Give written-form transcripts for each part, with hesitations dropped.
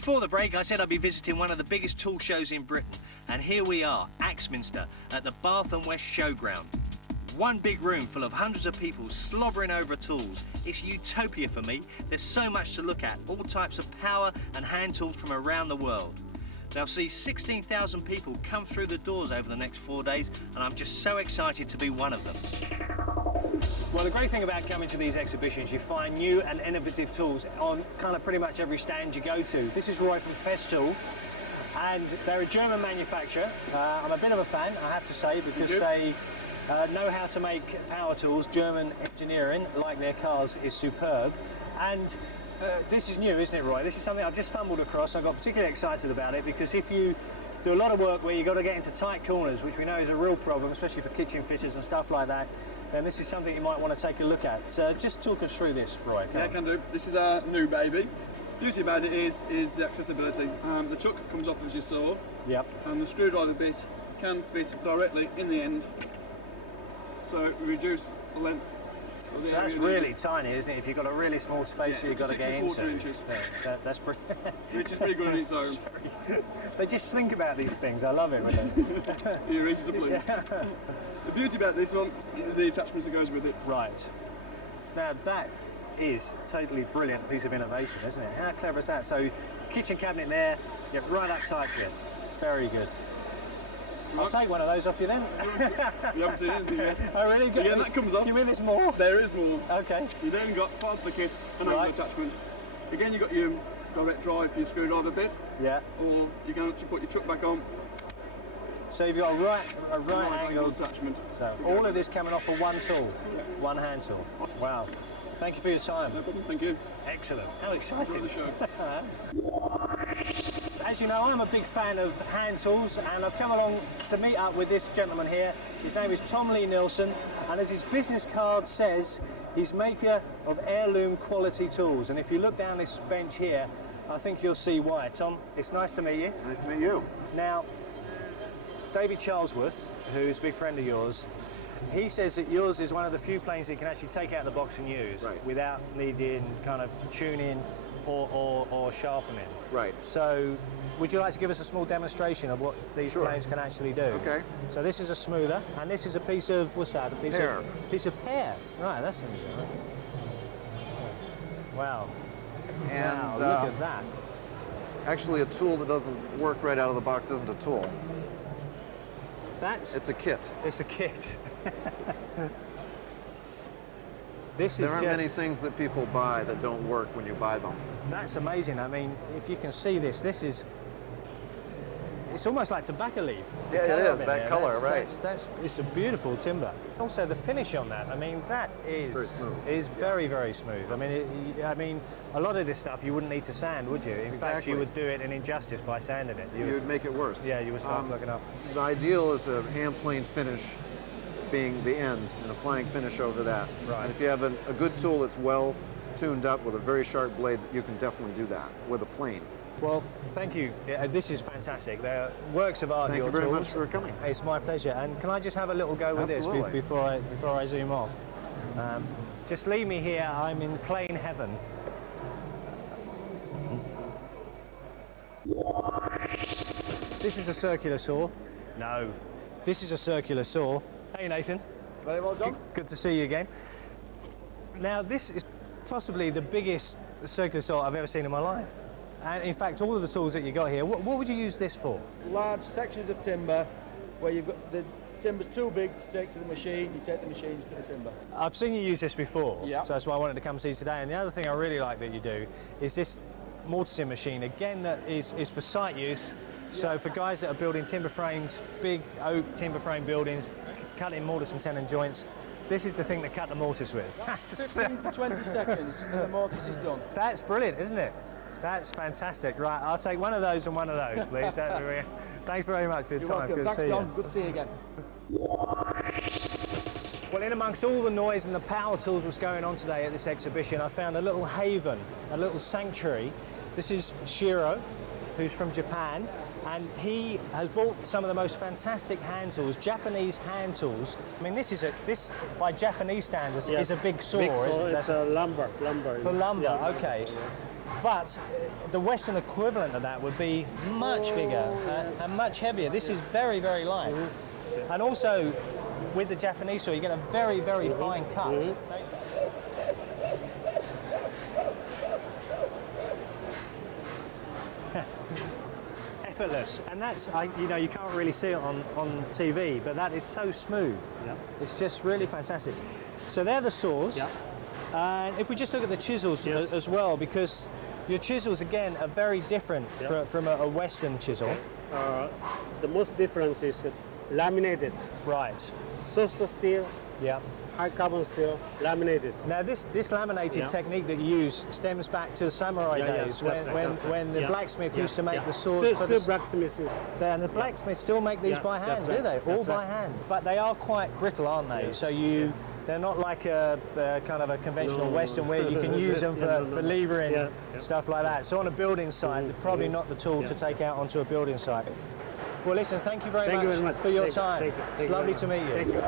Before the break, I said I'd be visiting one of the biggest tool shows in Britain, and here we are, Axminster, at the Bath West Showground. One big room full of hundreds of people slobbering over tools. It's utopia for me. There's so much to look at, all types of power and hand tools from around the world. They'll see 16,000 people come through the doors over the next 4 days, and I'm just so excited to be one of them. Well, the great thing about coming to these exhibitions, you find new and innovative tools on kind of pretty much every stand you go to. This is Roy from Festool, and they're a German manufacturer. I'm a bit of a fan, I have to say, because they know how to make power tools. German engineering, like their cars, is superb. And this is new, isn't it, Roy? This is something I've just stumbled across. I got particularly excited about it because if you do a lot of work where you've got to get into tight corners, which we know is a real problem, especially for kitchen fitters and stuff like that, then this is something you might want to take a look at. Just talk us through this, Roy. Yeah, I can do. This is our new baby. The beauty about it is the accessibility. The chuck comes off as you saw. Yep. And the screwdriver bit can fit directly in the end. So we reduce the length. So that's really tiny, isn't it? If you've got a really small space you've got to get into. 6¼ inches. That's pretty. Which is pretty good on its own. They just think about these things. I love it. You're easy to please. Yeah. The beauty about this one is the attachments that goes with it. Right. Now that is totally brilliant piece of innovation, isn't it? How clever is that? So kitchen cabinet there, get right up tight to it. Very good. I'll take one of those off you then. You haven't seen anything yet. Oh really? Good. Yeah, that comes off. You mean there's more? There is more. Okay. You then got parts of the kit and angle attachment. Again, you've got your direct drive for your screwdriver bit. Yeah. Or you're going to put your chuck back on. So you've got a right angle attachment. So all of this coming off of one tool, one hand tool. Wow. Thank you for your time. No problem, thank you. Excellent. How exciting. Enjoy the show. As you know, I'm a big fan of hand tools, and I've come along to meet up with this gentleman here. His name is Tom Lee Nilsson, and as his business card says, he's maker of heirloom quality tools. And if you look down this bench here, I think you'll see why. Tom, it's nice to meet you. Nice to meet you. Now, David Charlesworth, who's a big friend of yours, he says that yours is one of the few planes that you can actually take out of the box and use without needing kind of tuning or sharpening. Right. So, would you like to give us a small demonstration of what these planes can actually do? Okay. So this is a smoother, and this is a piece of, what's that? A piece pear. of pear. Right, that's interesting. Wow. And wow, look at that. Actually, a tool that doesn't work right out of the box isn't a tool. It's a kit. It's a kit. There aren't many things that people buy that don't work when you buy them. That's amazing. I mean, if you can see this, it's almost like tobacco leaf. Yeah, it is, that color, right. It's a beautiful timber. Also, the finish on that, I mean, that is very, very smooth. I mean, a lot of this stuff you wouldn't need to sand, would you? In fact, you would do it an injustice by sanding it. You would make it worse. Yeah, you would start looking up. The ideal is a hand plane finish being the end and applying finish over that. Right. And if you have a good tool that's well tuned up with a very sharp blade, you can definitely do that with a plane. Well, thank you. This is fantastic. They're works of art. Thank you very much for coming. It's my pleasure. And can I just have a little go with this before I zoom off? Just leave me here. I'm in plane heaven. This is a circular saw. No, this is a circular saw. Hey Nathan. Very well done. Good to see you again. Now this is possibly the biggest circular saw I've ever seen in my life. And in fact, all of the tools that you got here, what would you use this for? Large sections of timber where you've got the timber's too big to take to the machine, you take the machines to the timber. I've seen you use this before, yeah. So that's why I wanted to come see you today. And the other thing I really like that you do is this mortising machine, again, that is for site use. So for guys that are building timber frames, big oak timber frame buildings, cutting mortise and tenon joints, this is the thing to cut the mortise with. 15 to 20 seconds and the mortise is done. That's brilliant, isn't it? That's fantastic. Right, I'll take one of those and one of those, please. Thanks very much for your time. Welcome. Good Thanks, to see John. you. Good to see you again. Well, in amongst all the noise and the power tools that's going on today at this exhibition, I found a little haven, a little sanctuary. This is Shiro, who's from Japan, and he has bought some of the most fantastic hand tools, Japanese hand tools. I mean, this by Japanese standards, is a big saw, big saw, isn't it? it's a lumber. For lumber, okay. But the Western equivalent of that would be much bigger and much heavier. This is very, very light. And also, with the Japanese saw, you get a very, very fine cut. Effortless, and that's, you know, you can't really see it on TV, but that is so smooth. Yeah. It's just really fantastic. So they're the saws. Yeah. And if we just look at the chisels as well, because your chisels again are very different from a Western chisel. The most difference is laminated. Right. Soft steel, Yeah. high carbon steel, laminated. Now this laminated technique that you use stems back to the samurai days when the blacksmith used to make the swords. Still blacksmiths. And the blacksmiths still make these by hand, do they? All by hand. But they are quite brittle, aren't they? Yes. So they're not like a kind of a conventional Western where you can use them for levering stuff like that. So on a building site, they're probably not the tool to take out onto a building site. Well, listen, thank you very much for your time. It's lovely to meet you.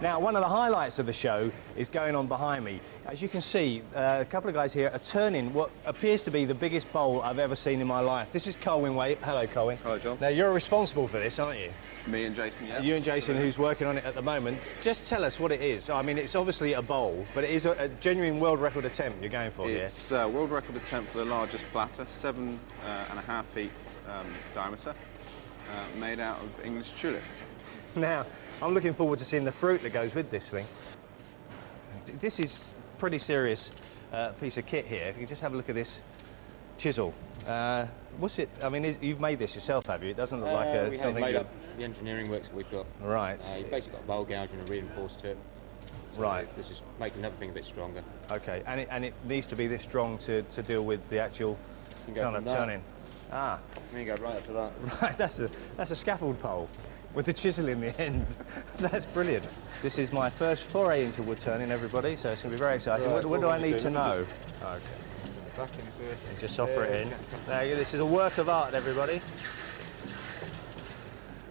Now, one of the highlights of the show is going on behind me. As you can see, a couple of guys here are turning what appears to be the biggest bowl I've ever seen in my life. This is Colwyn Waite. Hello, Colwyn. Hello, John. Now, you're responsible for this, aren't you? Me and Jason, yeah. You and Jason, who's working on it at the moment. Just tell us what it is. I mean, it's obviously a bowl, but it is a genuine world record attempt you're going for here. It's a world record attempt for the largest platter, 7.5 feet diameter, made out of English tulip. Now, I'm looking forward to seeing the fruit that goes with this thing. This is pretty serious piece of kit here. If you can just have a look at this chisel. What's it? I mean, you've made this yourself, have you? It doesn't look like we something have made you- up the engineering works that we've got. Right. You've basically got a bowl gouge and a reinforced tip. So Right. This is making everything a bit stronger. Okay, and it needs to be this strong to deal with the actual You can go kind from of that. turning. Ah, And you go right up to that. right. That's a scaffold pole with the chisel in the end. That's brilliant. This is my first foray into wood turning, everybody. So it's going to be very exciting. Right, what do I need to know? Okay. Back in first. And just offer it in. There you go. This is a work of art, everybody.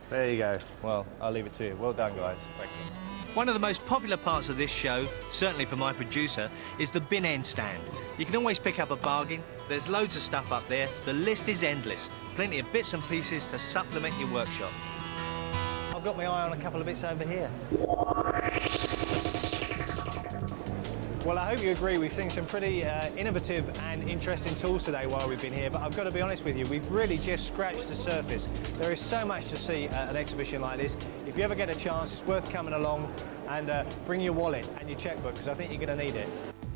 There you go. Well, I'll leave it to you. Well done, guys. Thank you. One of the most popular parts of this show, certainly for my producer, is the bin end stand. You can always pick up a bargain. There's loads of stuff up there. The list is endless. Plenty of bits and pieces to supplement your workshop. I've got my eye on a couple of bits over here. Well, I hope you agree we've seen some pretty innovative and interesting tools today while we've been here, but I've got to be honest with you, we've really just scratched the surface. There is so much to see at an exhibition like this. If you ever get a chance, it's worth coming along and bring your wallet and your checkbook, because I think you're going to need it.